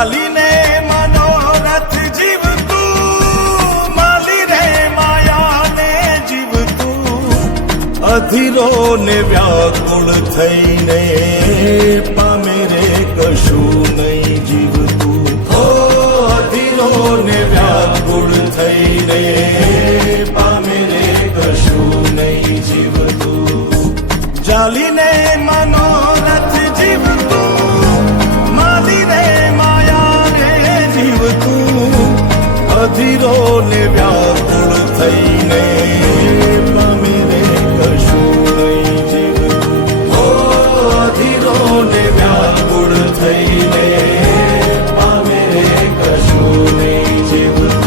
ચાલીને મનોરથ જીવતું, માલી રે માયાને જીવતું, અધીરો ને વ્યાકુળ થઈને પામે રે કશું નહીં જીવતું. ઓ અધીરો ને વ્યાકુળ થઈને પામે રે કશું નહીં જીવતું. ચાલીને મનોરથ જીવતું, માલી રે માયાને જીવતું, અધીરો ને વ્યાકુળ થઈને પામે રે કશું નહીં જીવતું. ઓ અધીરો ને વ્યાકુળ થઈને પામે રે કશું નહીં જીવતું.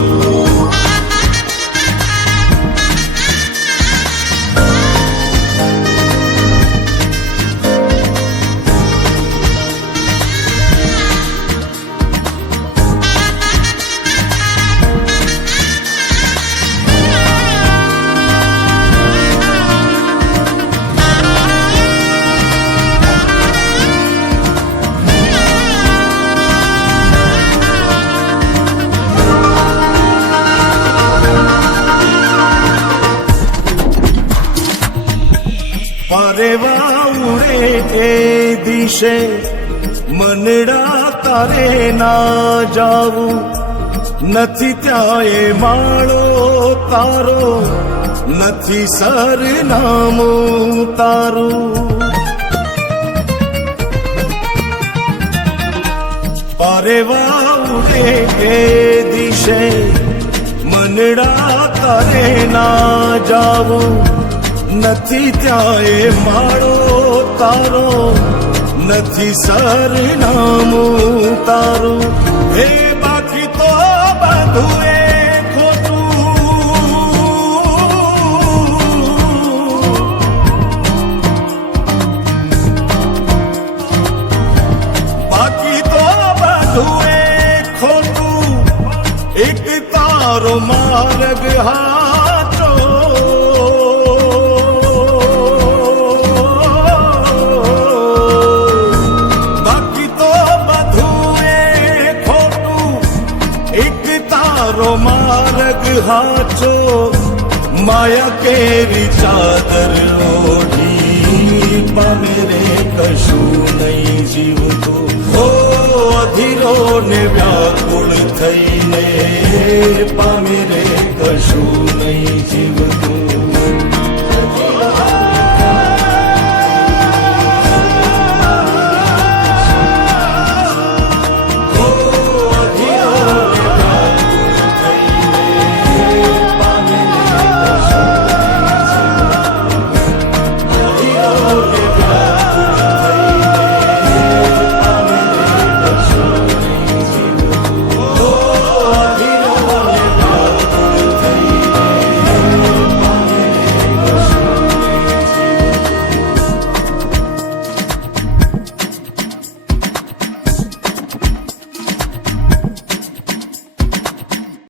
પરેવા ઉડે એ દિશે મનડા તારે ના જાવું, નથી ત્યાં એ માળો તારો, નથી સરનામું તારું. પરેવા ઉડે એ દિશે મનડા તારે ના જાવું, નથી ત્યાં એ માળો તારો, નથી સરનામું તારું. હે બાકી તો બધું એ ખોટું, બાકી તો બધું એ ખોટું, એક તારો માર્ગ હાચો. માર્ગ હાચો, માયા કેરી ચાદર ઓઢી પામે રે કશું નહીં જીવતું. ઓ અધીરો ને વ્યાકુળ થઈને પામે રે કશું નહીં જીવતું.